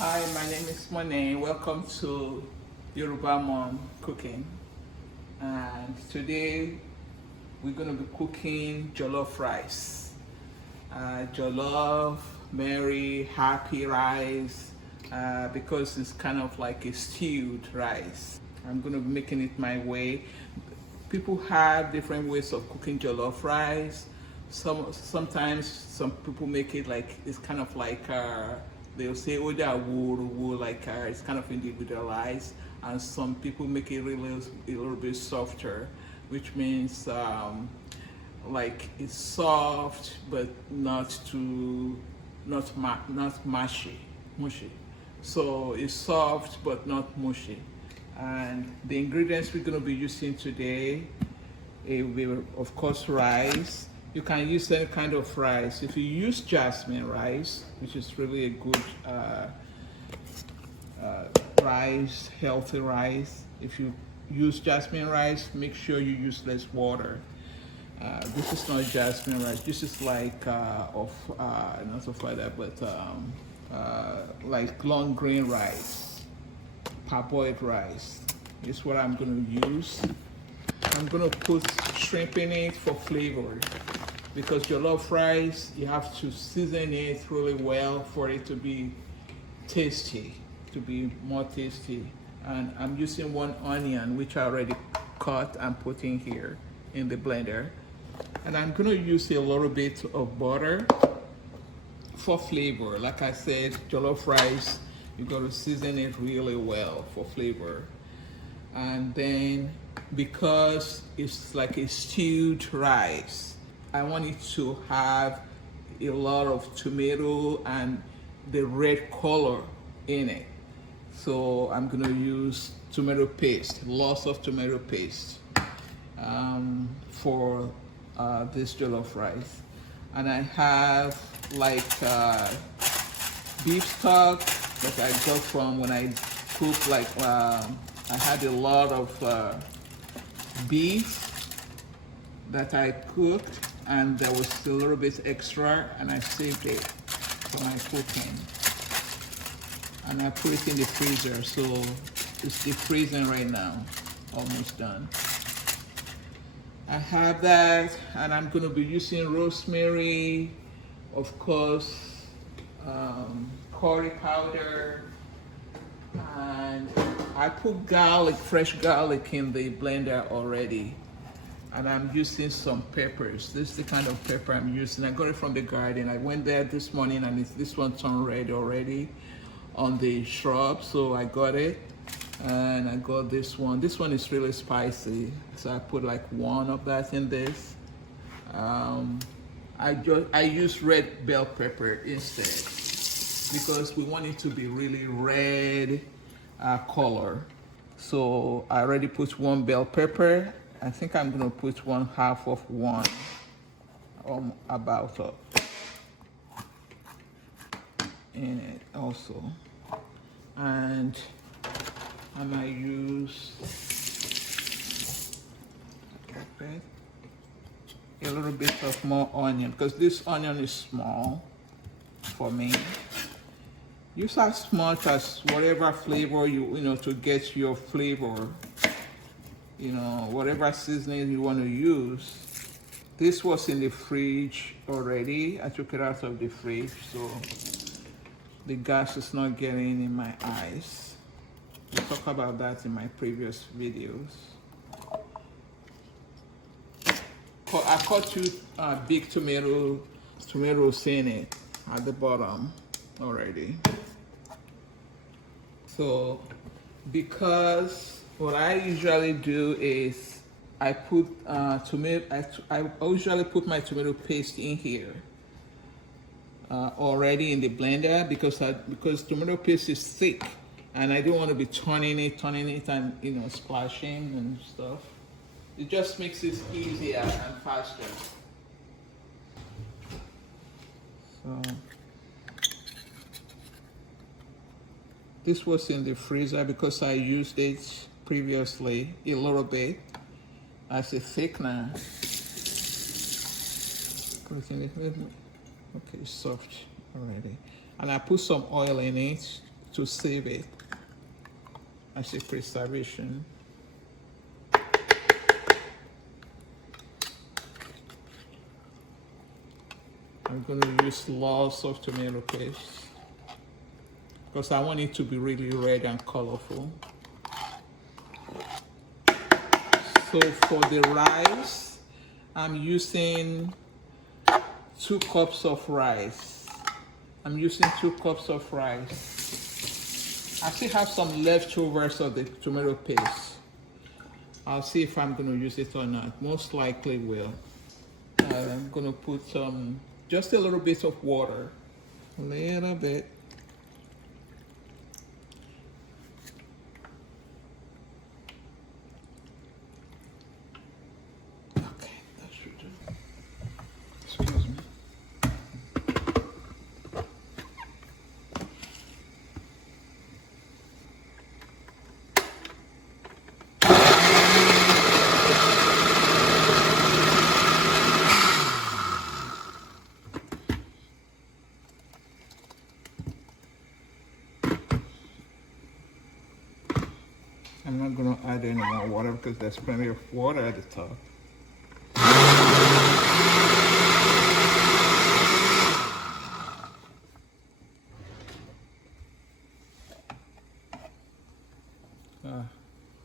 Hi, my name is Moinmoin. Welcome to Yoruba Mom Cooking. And today we're going to be cooking jollof rice. Jollof, merry, happy rice because it's kind of like a stewed rice. I'm going to be making it my way. People have different ways of cooking jollof rice. Sometimes some people make it like it's kind of like they'll say oh they are wool like it's kind of individualized, and some people make it really a little bit softer, which means like it's soft but not too not mushy. So it's soft but not mushy. And the ingredients we're going to be using today, it will be, of course, rice. You can use any kind of rice. If you use jasmine rice, which is really a good rice, healthy rice. If you use jasmine rice, make sure you use less water. This is not jasmine rice. This is like not of like that, but like long grain rice, parboiled rice. This is what I'm going to use. I'm going to put shrimp in it for flavor, because jollof rice, you have to season it really well for it to be tasty, to be more tasty. And I'm using one onion, which I already cut and put in here in the blender. And I'm going to use a little bit of butter for flavor. Like I said, jollof rice, you got to season it really well for flavor. And then because it's like a stewed rice, I want it to have a lot of tomato and the red color in it. So I'm gonna use tomato paste, lots of tomato paste for this jollof rice. And I have like beef stock that I got from when I cook, like I had a lot of beef that I cooked, and there was a little bit extra, and I saved it for my cooking. And I put it in the freezer, so it's defreezing right now, almost done. I have that, and I'm going to be using rosemary, of course, curry powder, and I put garlic, fresh garlic in the blender already. And I'm using some peppers. This is the kind of pepper I'm using. I got it from the garden. I went there this morning, and this one turned red already on the shrub, so I got it. And I got this one. This one is really spicy, so I put like one of that in this. I use red bell pepper instead, because we want it to be really red color. So I already put one bell pepper. I think I'm gonna put one half of one, about in it also. And I might use a little bit of more onion, because this onion is small for me. Use as much as whatever flavor you know to get your flavor. You know, whatever seasoning you want to use. This was in the fridge already. I took it out of the fridge, so the gas is not getting in my eyes. We'll talk about that in my previous videos. I cut two big tomatoes in it at the bottom already. So, because what I usually do is I put tomato. I usually put my tomato paste in here already in the blender, because tomato paste is thick, and I don't want to be turning it, and splashing and stuff. It just makes it easier and faster. So this was in the freezer because I used it previously a little bit as a thickener. Put it in it. Okay, soft already. And I put some oil in it to save it as a preservation. I'm going to use lots of tomato paste because I want it to be really red and colorful. So for the rice, I'm using 2 cups of rice. I'm using 2 cups of rice. I still have some leftovers of the tomato paste. I'll see if I'm going to use it or not. Most likely will. I'm going to put just a little bit of water. A little bit. Okay, that should do. Excuse me. I'm not going to add any more water because there's plenty of water at the top.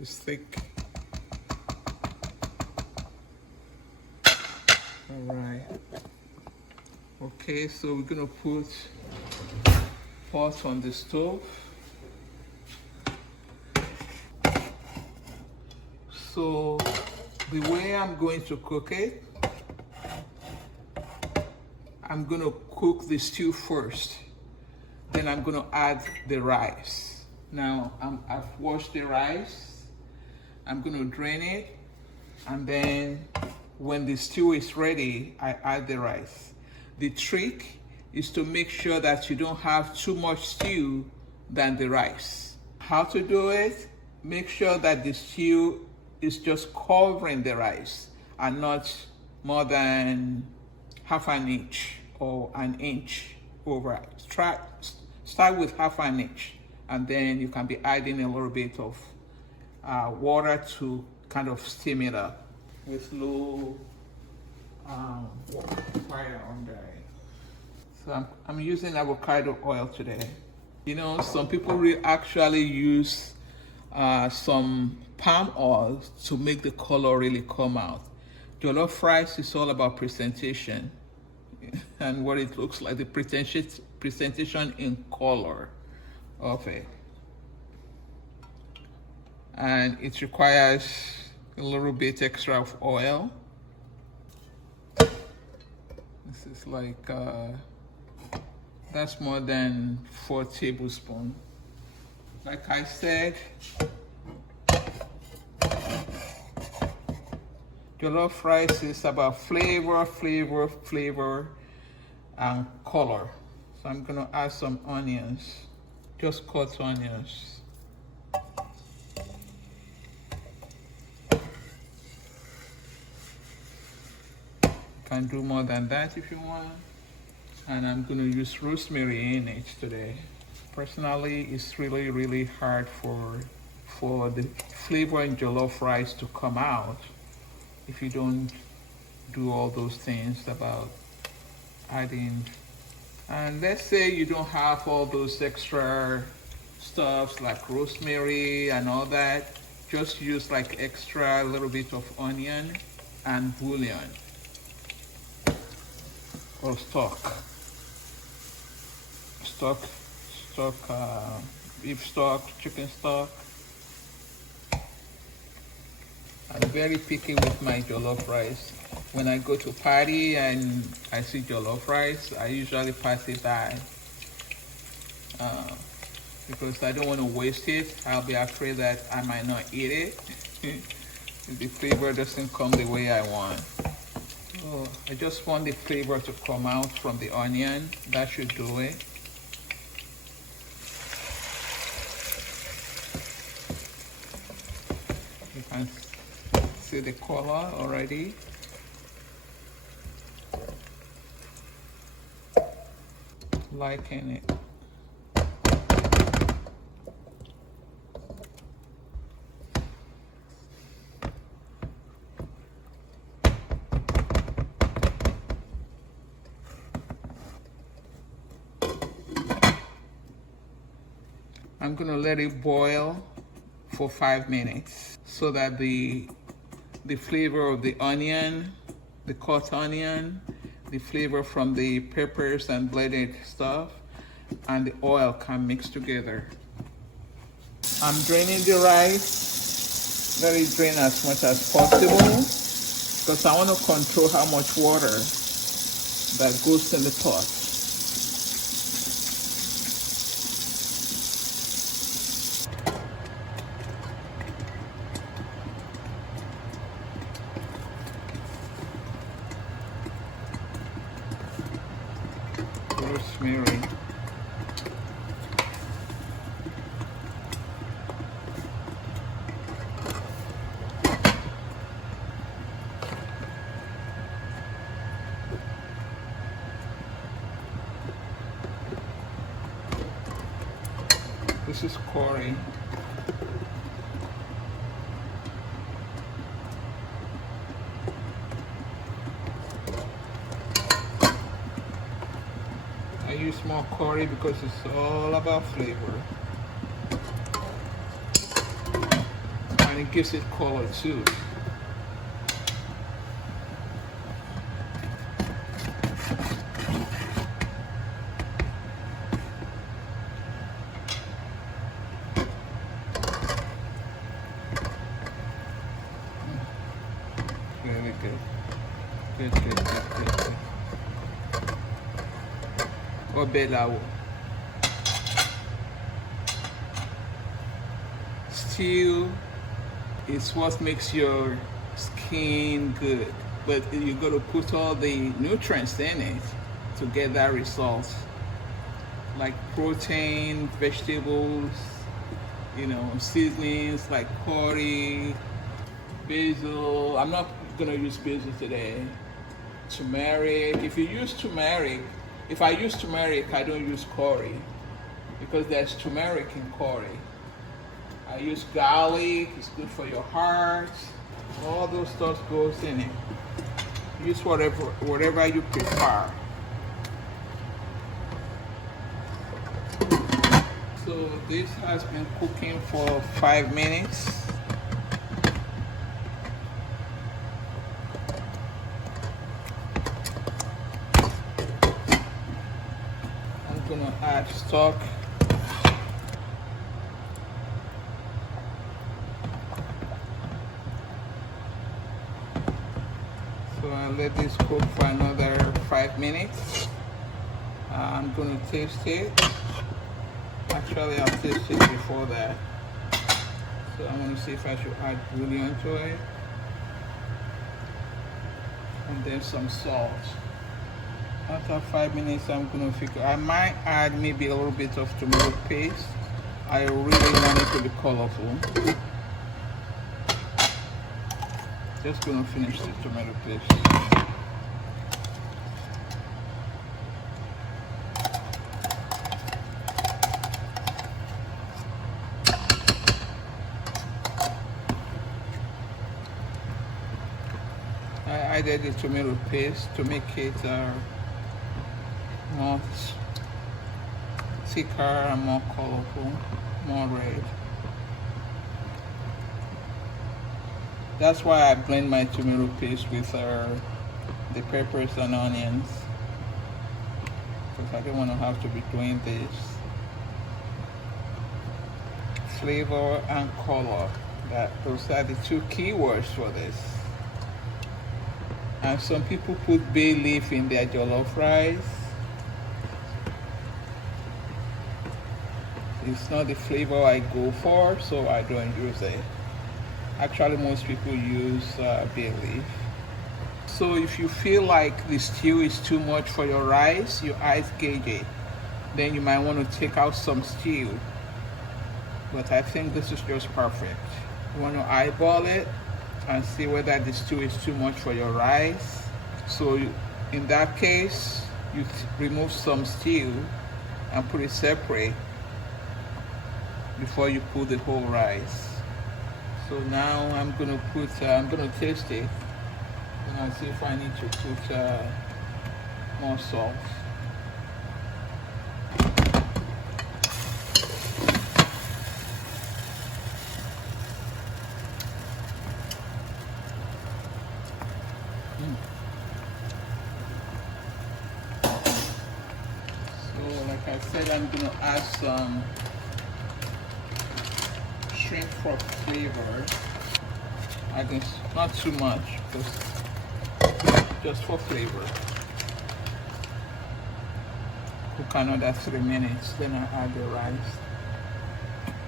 It's thick. All right. Okay, so we're going to put pot on the stove. So the way I'm going to cook it, I'm going to cook the stew first. Then I'm going to add the rice. Now I've washed the rice. I'm going to drain it. And then when the stew is ready, I add the rice. The trick is to make sure that you don't have too much stew than the rice. How to do it? Make sure that the stew is just covering the rice and not more than half an inch or an inch over. Start with half an inch, and then you can be adding a little bit of water to kind of steam it up with low fire under it. So I'm using avocado oil today. You know, some people actually use some palm oil to make the color really come out. Jollof rice is all about presentation and what it looks like, the presentation in color of it. And it requires a little bit extra of oil. This is like, that's more than 4 tablespoons. Like I said, jollof rice is about flavor, and color. So I'm gonna add some onions, just cut onions. You can do more than that if you want. And I'm gonna use rosemary in it today. Personally, it's really hard for the flavor in jollof rice to come out if you don't do all those things about adding. And let's say you don't have all those extra stuffs like rosemary and all that, just use like extra little bit of onion and bouillon or beef stock, chicken stock. I'm very picky with my jollof rice. When I go to party and I see jollof rice, I usually pass it by because I don't want to waste it. I'll be afraid that I might not eat it. The flavor doesn't come the way I want. So I just want the flavor to come out from the onion. That should do it. You can see the color already. Liking it. I'm gonna let it boil for 5 minutes so that the flavor of the onion, the cut onion, the flavor from the peppers and blended stuff, and the oil can mix together. I'm draining the rice. Let it drain as much as possible because I want to control how much water that goes in the pot. Rosemary. This is curry. I use more curry because it's all about flavor. And it gives it color too. Very good. Good. Obelawo. Stew is what makes your skin good, but you got to put all the nutrients in it to get that result, like protein, vegetables, seasonings like curry, basil. I'm not gonna use basil today. Turmeric. If I use turmeric, I don't use curry because there's turmeric in curry. I use garlic. It's good for your heart. All those stuff goes in it. Use whatever you prefer. So this has been cooking for 5 minutes. I'm gonna add stock. So I'll let this cook for another 5 minutes. I'm gonna taste it. Actually, I'll taste it before that. So I'm gonna see if I should add bouillon to it. And then some salt. After 5 minutes, I'm gonna figure, I might add maybe a little bit of tomato paste. I really want it to be colorful. Just gonna finish the tomato paste. I added the tomato paste to make it more thicker and more colorful, more red. That's why I blend my tomato paste with the peppers and onions, because I don't want to have to be doing this. Flavor and color, those are the two key words for this. And some people put bay leaf in their jollof rice. It's not the flavor I go for, so I don't use it. Actually, most people use bay leaf. So if you feel like the stew is too much for your rice, you ice gauge it. Then you might want to take out some stew. But I think this is just perfect. You want to eyeball it and see whether the stew is too much for your rice. So in that case, you remove some stew and put it separate before you put the whole rice. So now I'm gonna taste it and I'll see if I need to put more salt. I'm gonna add some shrimp for flavor. I guess not too much, just for flavor. Cook another 3 minutes, then I add the rice.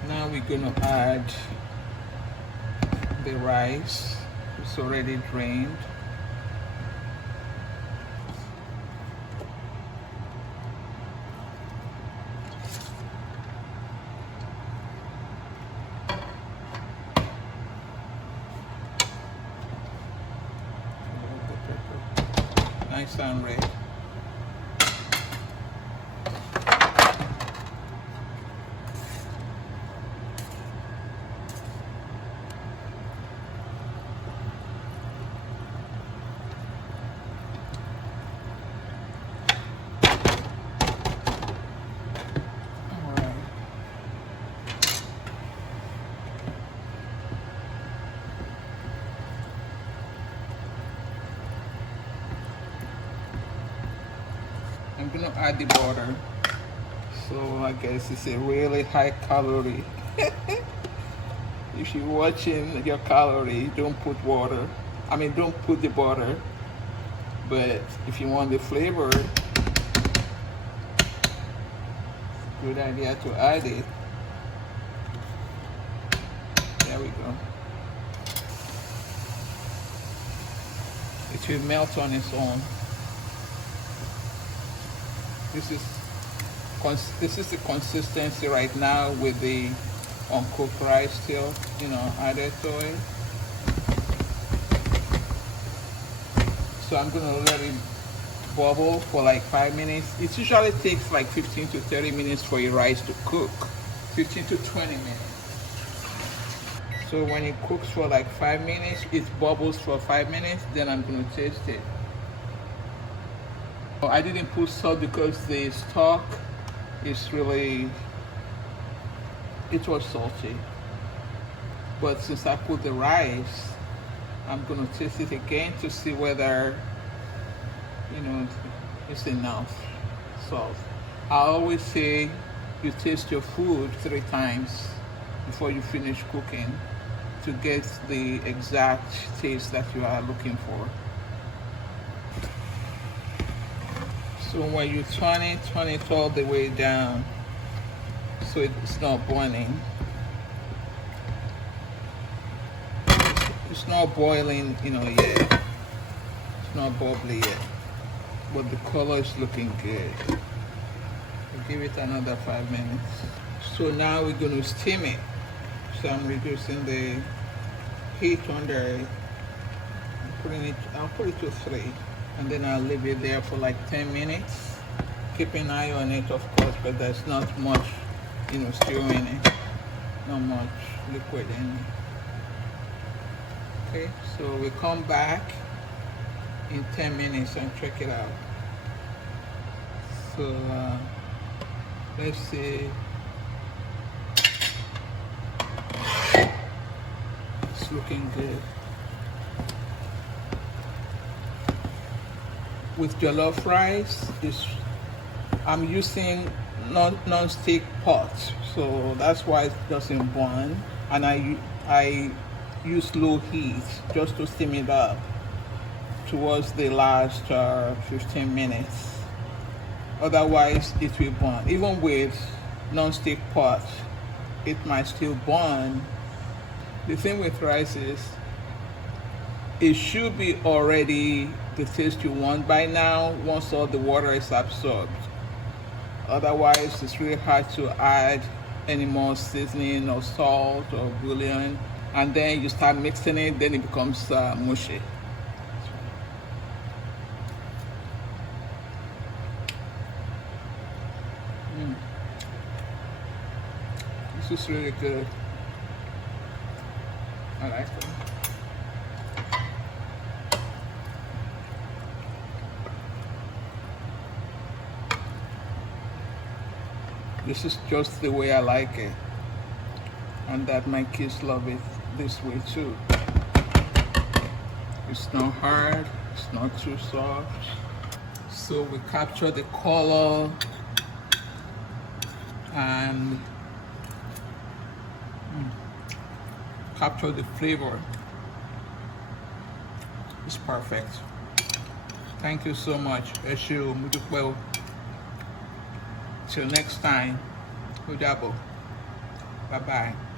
Now we're gonna add the rice. It's already drained. Nice and red. I'm gonna add the butter. So I guess it's a really high calorie. If you're watching your calorie, don't put water. I mean, don't put the butter. But if you want the flavor, good idea to add it. There we go. It will melt on its own. This is the consistency right now with the uncooked rice still, added to it. So I'm gonna let it bubble for like 5 minutes. It usually takes like 15 to 30 minutes for your rice to cook. 15 to 20 minutes. So when it cooks for like 5 minutes, it bubbles for 5 minutes, then I'm gonna taste it. I didn't put salt because the stock is really, it was salty. But since I put the rice, I'm gonna taste it again to see whether, it's enough salt. I always say you taste your food 3 times before you finish cooking to get the exact taste that you are looking for. So when you turn it all the way down so it's not burning. It's not boiling, yet. It's not bubbly yet. But the color is looking good. I'll give it another 5 minutes. So now we're going to steam it. So I'm reducing the heat under it. I'll put it to 3. And then I'll leave it there for like 10 minutes. Keep an eye on it, of course, but there's not much, stew in it. Not much liquid in it. Okay, so we come back in 10 minutes and check it out. So let's see. It's looking good. With jollof rice, I'm using non-stick pot, so that's why it doesn't burn. And I use low heat just to steam it up towards the last 15 minutes. Otherwise, it will burn. Even with non-stick pot, it might still burn. The thing with rice is, it should be already the taste you want by now once all the water is absorbed. Otherwise, it's really hard to add any more seasoning or salt or bouillon, and then you start mixing it, then it becomes mushy. This is really good. I like it. This is just the way I like it, and that my kids love it this way too. It's not hard, it's not too soft. So we capture the color and capture the flavor. It's perfect. Thank you so much. Ẹ ṣé o, mo dúpẹ́ o. Till next time. Ó dàbọ̀. Bye bye.